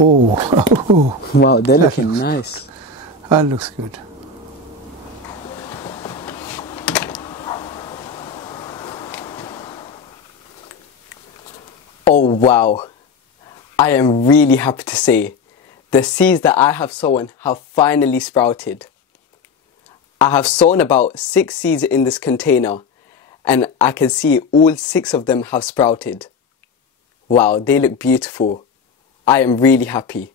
Oh, wow, they're looking nice. That looks good. Oh wow, I am really happy to say the seeds that I have sown have finally sprouted. I have sown about 6 seeds in this container and I can see all 6 of them have sprouted. Wow, they look beautiful. I am really happy.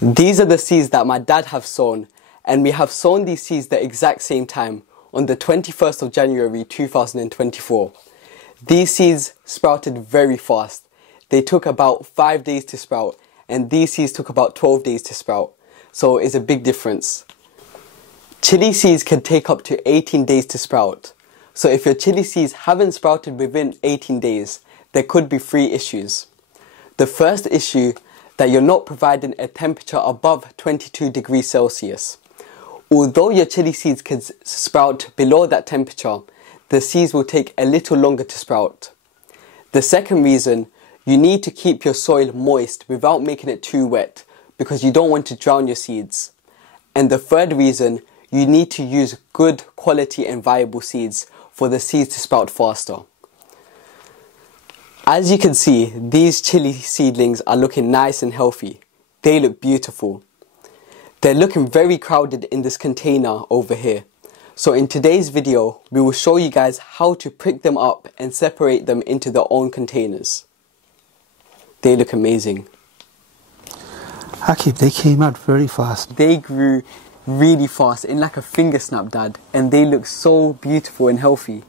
These are the seeds that my dad have sown, and we have sown these seeds the exact same time on the 21st of January 2024. These seeds sprouted very fast. They took about 5 days to sprout, and these seeds took about 12 days to sprout. So it's a big difference. Chili seeds can take up to 18 days to sprout. So if your chili seeds haven't sprouted within 18 days, there could be 3 issues. The first issue, that you're not providing a temperature above 22 degrees Celsius. Although your chili seeds can sprout below that temperature, the seeds will take a little longer to sprout. The second reason, you need to keep your soil moist without making it too wet because you don't want to drown your seeds. And the third reason, you need to use good quality and viable seeds for the seeds to sprout faster. As you can see, these chili seedlings are looking nice and healthy. They look beautiful. They're looking very crowded in this container over here. So in today's video, we will show you guys how to prick them up and separate them into their own containers. They look amazing. Akib, they came out very fast. They grew really fast, in like a finger snap, Dad. And they look so beautiful and healthy.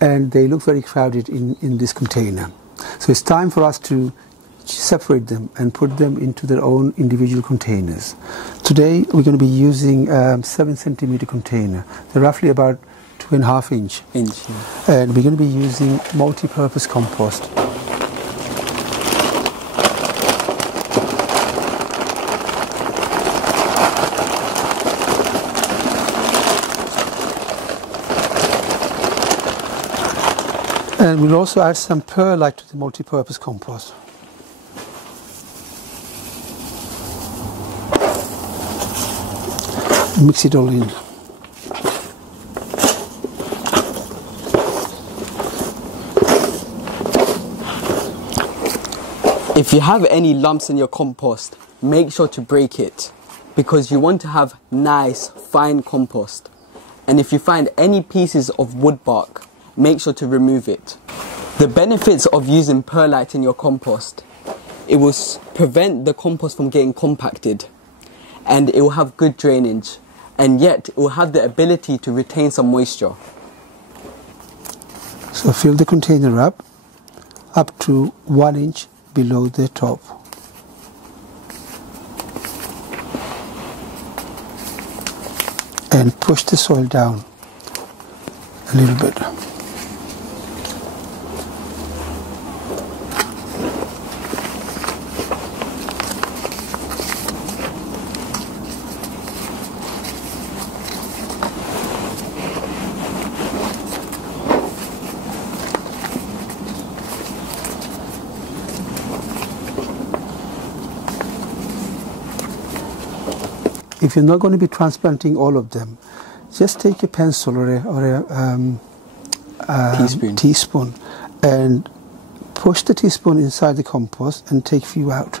And they look very crowded in this container. So it's time for us to separate them and put them into their own individual containers. Today we're going to be using 7 centimeter container. They're roughly about 2.5 inch. Yeah. And we're going to be using multi-purpose compost. And we'll also add some perlite to the multi-purpose compost. Mix it all in. If you have any lumps in your compost, make sure to break it because you want to have nice, fine compost. And if you find any pieces of wood bark, make sure to remove it. The benefits of using perlite in your compost: it will prevent the compost from getting compacted, and it will have good drainage, and yet it will have the ability to retain some moisture. So fill the container up to 1 inch below the top. And push the soil down a little bit. If you're not going to be transplanting all of them, just take a pencil or a teaspoon and push the teaspoon inside the compost and take few out.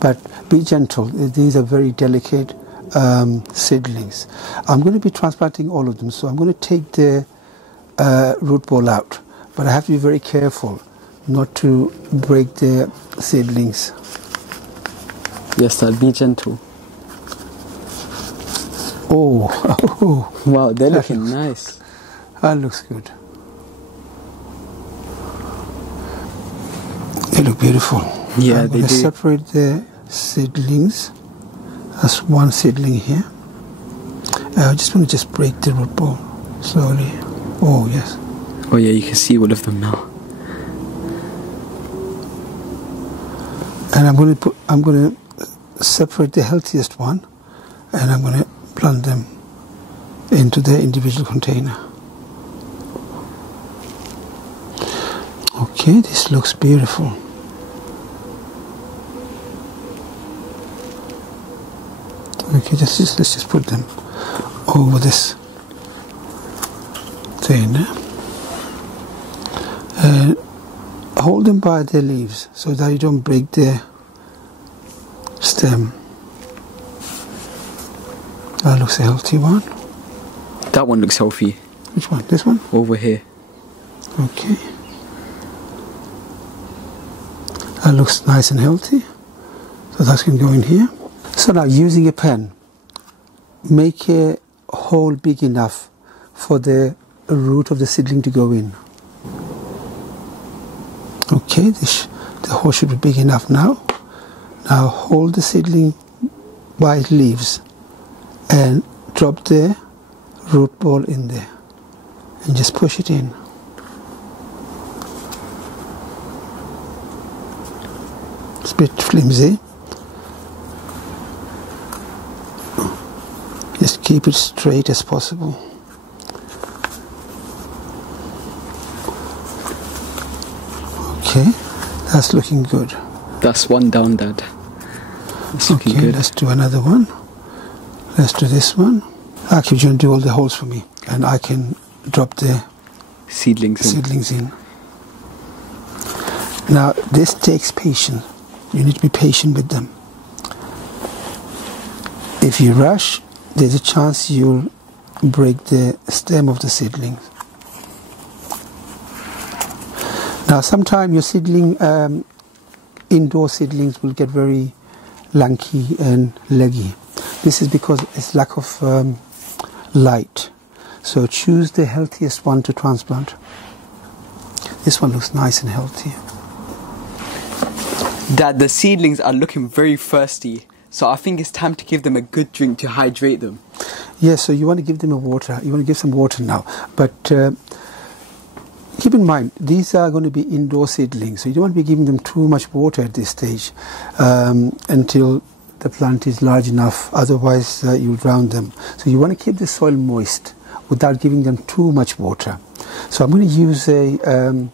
But be gentle. These are very delicate seedlings. I'm going to be transplanting all of them, so I'm going to take the root ball out. But I have to be very careful not to break the seedlings. Yes, Dad, be gentle. Oh, wow, they're looking nice. That looks good. They look beautiful. Yeah, they do. Separate the seedlings. That's one seedling here. I just want to break the root ball slowly. Oh yes. Oh yeah, you can see all of them now. And I'm going to separate the healthiest one, and I'm going to plant them into their individual container. Okay, this looks beautiful. Okay, let's just put them over this thing. And hold them by their leaves so that you don't break their stem. That looks a healthy one. That one looks healthy. Which one? This one? Over here. Okay. That looks nice and healthy. So that can go in here. So now, using a pen, make a hole big enough for the root of the seedling to go in. Okay, the hole should be big enough now. Now hold the seedling by its leaves and drop the root ball in there and just push it in. It's a bit flimsy. Just keep it straight as possible. Okay, that's looking good. That's one down, Dad. It's looking Okay, good. let's do another one. Let's do this one. Actually, you're going to do all the holes for me, and I can drop the seedlings in. Now, this takes patience. You need to be patient with them. If you rush, there's a chance you'll break the stem of the seedling. Now, sometimes your seedling, indoor seedlings will get very lanky and leggy. This is because it's lack of light. So choose the healthiest one to transplant. This one looks nice and healthy. Dad, the seedlings are looking very thirsty, so I think it's time to give them a good drink to hydrate them. Yes, so you want to give them a water. You want to give some water now. But keep in mind, these are going to be indoor seedlings, so you don't want to be giving them too much water at this stage until the plant is large enough, otherwise you'll drown them. So you want to keep the soil moist without giving them too much water. So I'm going to use a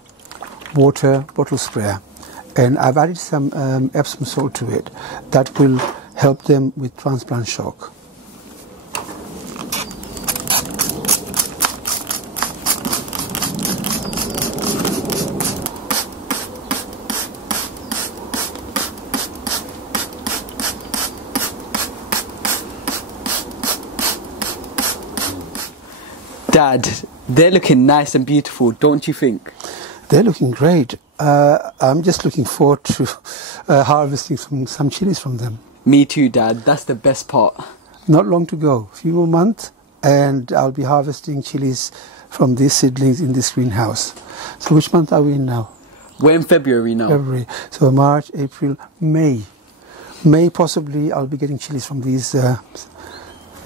water bottle sprayer, and I've added some Epsom salt to it. That will help them with transplant shock. Dad, they're looking nice and beautiful, don't you think? They're looking great. I'm just looking forward to harvesting some chilies from them. Me too, Dad. That's the best part. Not long to go. A few more months and I'll be harvesting chilies from these seedlings in this greenhouse. So which month are we in now? We're in February now. February. So March, April, May. May possibly I'll be getting chilies from these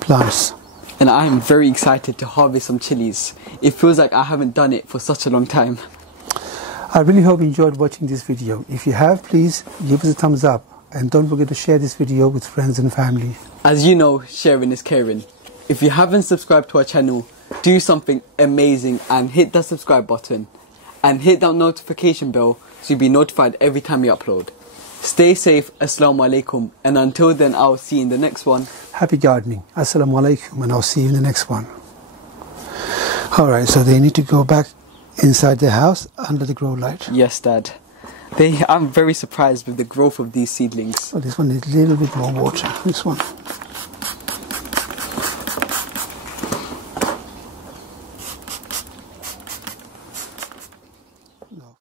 plants. And I am very excited to harvest some chilies. It feels like I haven't done it for such a long time. I really hope you enjoyed watching this video. If you have, please give us a thumbs up. And don't forget to share this video with friends and family. As you know, sharing is caring. If you haven't subscribed to our channel, do something amazing and hit that subscribe button. And hit that notification bell so you'll be notified every time we upload. Stay safe, Assalamu alaikum, and until then I'll see you in the next one. Happy gardening. Assalamu alaikum, and I'll see you in the next one. Alright, so they need to go back inside the house under the grow light. Yes, Dad. I'm very surprised with the growth of these seedlings. Oh, this one needs a little bit more water. This one.